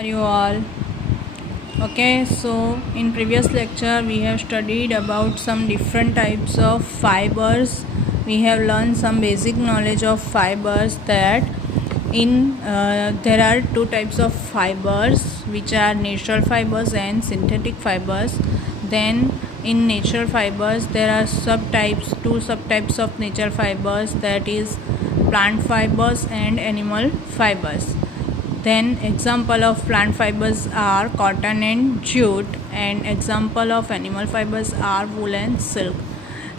Are you all okay? So in previous lecture we have studied about some different types of fibers. We have learned some basic knowledge of fibers, that in there are two types of fibers, which are natural fibers and synthetic fibers. Then in natural fibers there are two subtypes of natural fibers, that is plant fibers and animal fibers. Then example of plant fibers are cotton and jute, and example of animal fibers are wool and silk.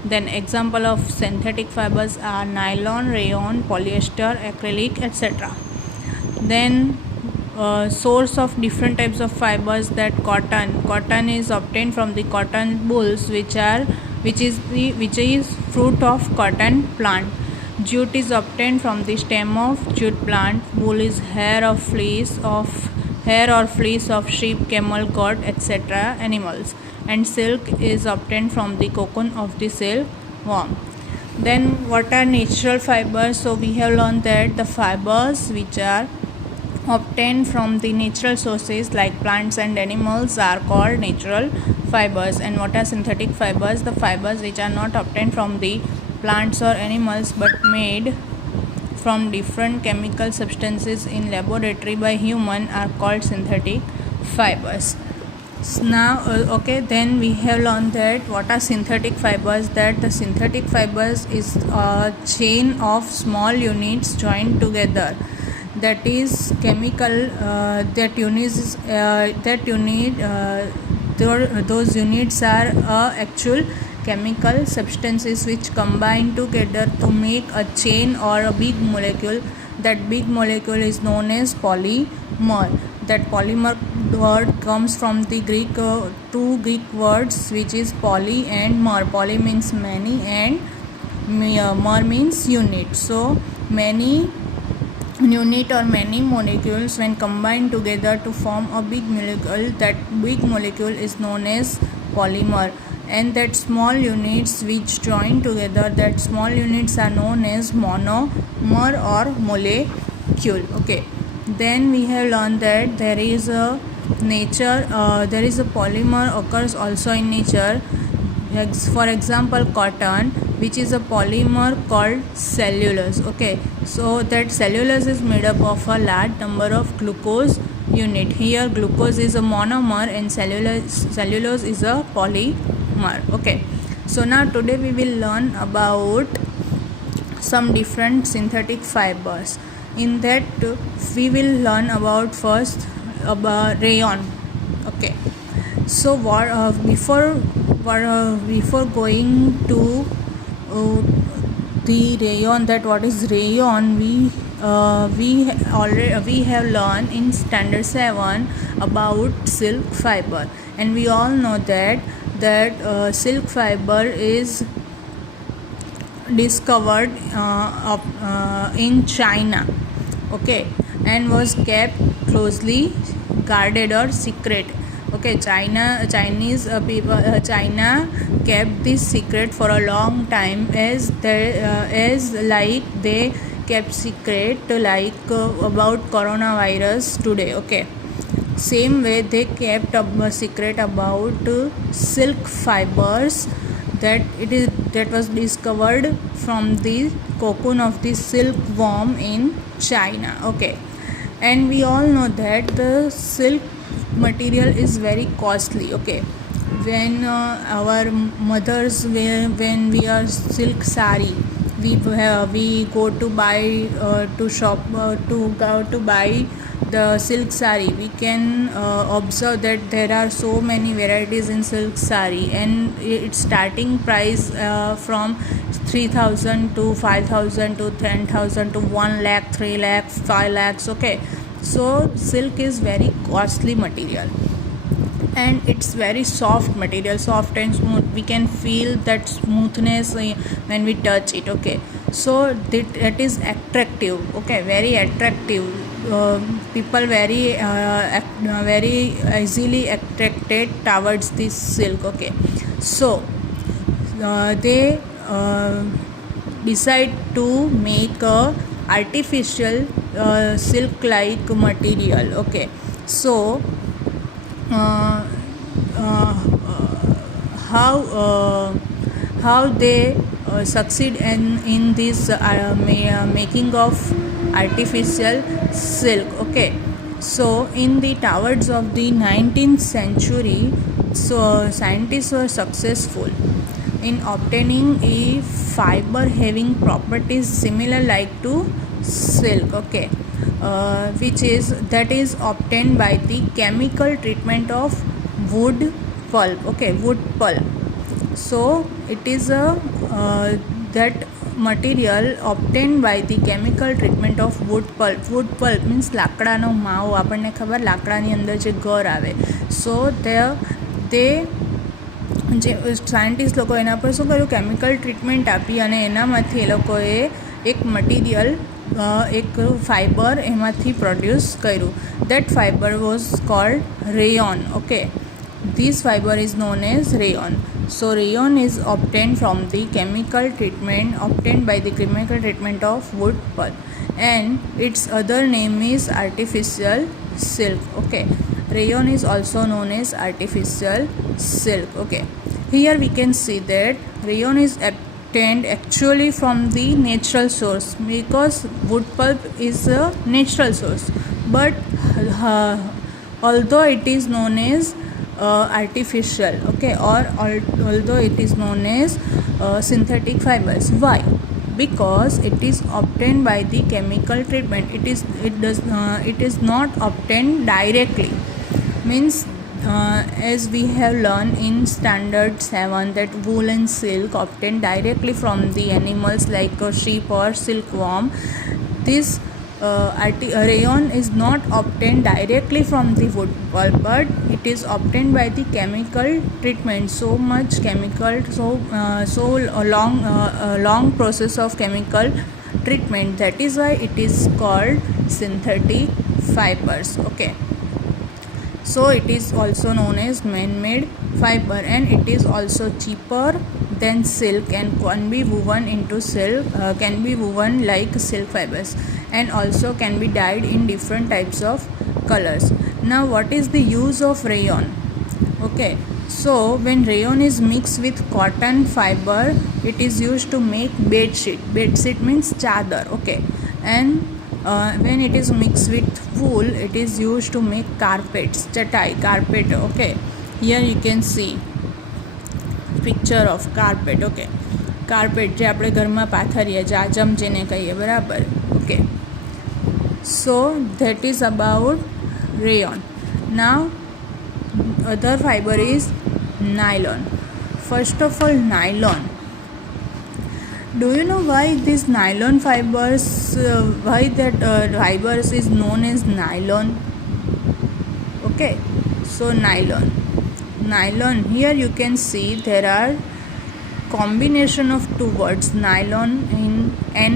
Then example of synthetic fibers are nylon, rayon, polyester, acrylic, etc. Then source of different types of fibers, that cotton is obtained from the cotton bolls, which is fruit of cotton plant. Jute is obtained from the stem of jute plant. Wool is hair or fleece of sheep, camel, goat, etc. animals. And silk is obtained from the cocoon of the silkworm. Then what are natural fibers? So we have learned that the fibers which are obtained from the natural sources like plants and animals are called natural fibers. And what are synthetic fibers? The fibers which are not obtained from the plants or animals but made from different chemical substances in laboratory by human are called synthetic fibers. Now then we have learned that what are synthetic fibers, that the synthetic fibers is a chain of small units joined together, that is chemical those units are actual chemical substances which combine together to make a chain or a big molecule. That big molecule is known as polymer. That polymer word comes from the two Greek words, which is poly and mer. Poly means many and mer means unit. So many unit or many molecules when combined together to form a big molecule, that big molecule is known as polymer. And that small units which join together, that small units are known as monomer or molecule. Okay, then we have learned that there is a polymer occurs also in nature. For example, cotton, which is a polymer called cellulose. Okay, so that cellulose is made up of a large number of glucose unit. Here glucose is a monomer and cellulose is a polymer. Okay, so now today we will learn about some different synthetic fibers. In that we will learn about first about rayon. Okay, so before going to the rayon, that what is rayon, we have learned in standard 7 about silk fiber, and we all know that silk fiber is discovered in China. Okay, and was kept closely guarded or secret. Okay, China kept this secret for a long time, as they kept secret about coronavirus today. Okay, same way they kept a secret about silk fibers, that was discovered from the cocoon of the silkworm in China. Okay, and we all know that the silk material is very costly. Okay, when our mothers when we are silk sari, we go to buy to buy the silk sari, we can observe that there are so many varieties in silk sari, and its starting price from 3,000 to 5,000 to 10,000 to 1 lakh, 3 lakh, 5 lakhs. Okay, so silk is very costly material, and it's very soft material, soft and smooth. We can feel that smoothness when we touch it. Okay, so it is attractive. Okay, very attractive. People very easily attracted towards this silk. Okay, so they decide to make a artificial silk like material. Okay, So uh, uh, how they succeed in this making of artificial silk. Okay, so in the towards of the 19th century, so scientists were successful in obtaining a fiber having properties similar like to silk. Okay, which is that is obtained by the chemical treatment of wood pulp. Okay, wood pulp. So it is a that material obtained by the chemical treatment of wood pulp. Wood pulp means લાકડાનો માવો, આપણને ખબર લાકડાની અંદર જે ગર આવે. સો તે જે સાયન્ટિસ્ટ લોકો એના પર શું કર્યું, કેમિકલ ટ્રીટમેન્ટ આપી અને એનામાંથી એ લોકોએ એક મટીરિયલ, એક ફાઇબર એમાંથી પ્રોડ્યુસ કર્યું. That fibre was cold rayon. Okay, this fiber is known as rayon. So rayon is obtained from the chemical treatment obtained by the chemical treatment of wood pulp, and its other name is artificial silk. Okay, rayon is also known as artificial silk. Okay, here we can see that rayon is obtained actually from the natural source, because wood pulp is a natural source, but although it is known as artificial, okay, or although it is known as synthetic fibers. Why? Because it is obtained by the chemical treatment. It is not obtained directly. Means as we have learned in standard 7 that wool and silk obtained directly from the animals like a sheep or silkworm. This rayon is not obtained directly from the wood pulp, but it is obtained by the chemical treatment. So much chemical, so long process of chemical treatment. That is why it is called synthetic fibers. Okay, so it is also known as man-made fiber, and it is also cheaper than silk and can be woven into silk, can be woven like silk fibers, and also can be dyed in different types of colors. Now what is the use of rayon? Okay, so when rayon is mixed with cotton fiber, it is used to make bed sheet means chadar. Okay, and when it is mixed with wool, it is used to make carpets, chatai, carpet. Okay, here you can see picture of carpet. Okay, carpet જે આપણે ઘરમાં પાથરીએ, જાજમ જેને કહીએ, બરાબર. Okay, so that is about rayon. Now other fiber is nylon. First of all, nylon. Do you know why this nylon fibers, why that fibers is known as nylon? Okay, so nylon, here you can see there are combination of two words, nylon in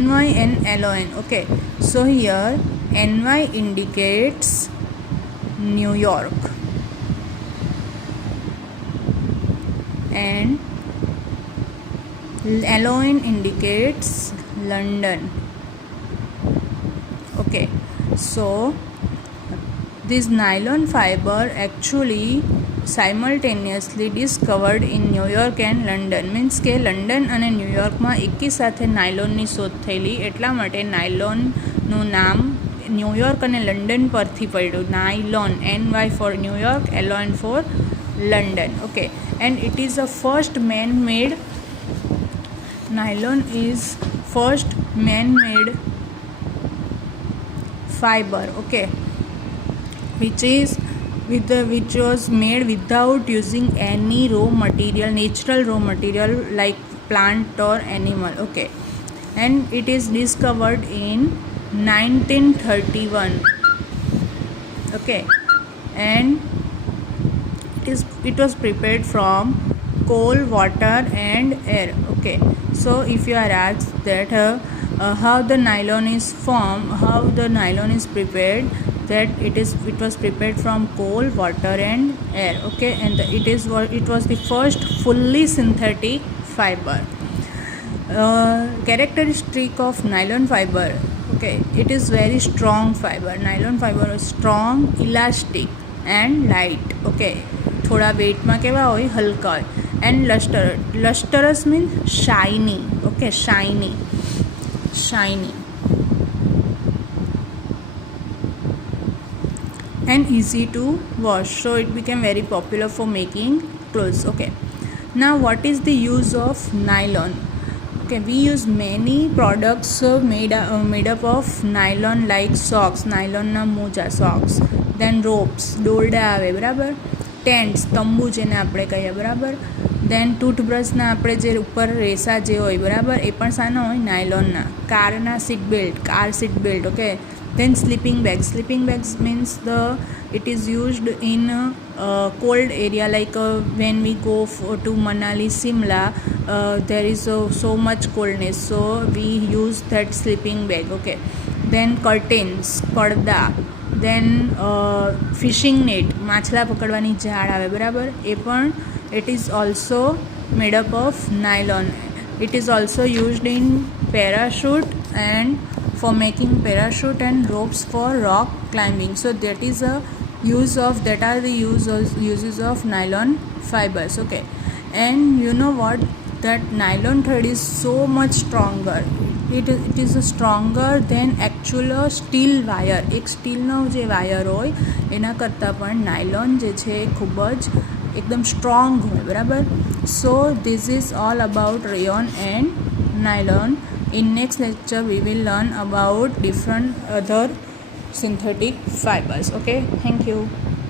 ny and lon. Okay, so here ny indicates New York and lon indicates London. Okay, so this nylon fiber actually simultaneously discovered in New York and London. Means કે London અને ન્યુયોર્કમાં એકી સાથે નાયલોનની શોધ થયેલી, એટલા માટે નાયલોનનું નામ New York અને લંડન પરથી પડ્યું. Nylon, NY for New York, LON for London. Okay, and it is the first man-made, nylon is first man-made fiber. Okay, which was made without using any raw material, natural raw material like plant or animal. Okay, and it is discovered in 1931. Okay, and it was prepared from coal, water and air. Okay, so if you are asked that how the nylon is formed, how the nylon is prepared, that it was prepared from coal, water and air. Okay, and it was the first fully synthetic fiber. Characteristic of nylon fiber. Okay, it is very strong fiber. Nylon fiber is strong, elastic and light. Okay, થોડા વેઇટમાં કેવા હોય, હલકા હોય. And lustrous means shiny. Okay, shiny and easy to wash, so it became very popular for making clothes. Okay, now what is the use of nylon? Okay, we use many products made up of nylon, like socks, nylon na moja socks, then ropes, દોરડા આવે બરાબર, tents, તંબુ જેને આપણે કહીએ બરાબર, દેન ટૂથબ્રશના આપણે જે ઉપર રેસા જે હોય બરાબર, એ પણ શાના હોય, નાયલોનના. કારના seat belt. Okay, then sleeping bags means it is used in cold area, like when we go to Manali, Simla, there is so much coldness, so we use that sleeping bag. Okay, then curtains, પડદા, then fishing net, માછલા પકડવાની જાળ આવે બરાબર, એ પણ it is also made up of nylon. It is also used in parachute and for making parachute and ropes for rock climbing. So that are the uses of nylon fibers. Okay, and you know what, that nylon thread is so much stronger. It is stronger than actual steel wire. એક સ્ટીલનો જે wire હોય એના કરતાં પણ nylon જે છે ખૂબ જ એકદમ સ્ટ્રોંગ હોય બરાબર. So this is all about rayon and nylon. In next lecture we will learn about different other synthetic fibers. Okay, thank you.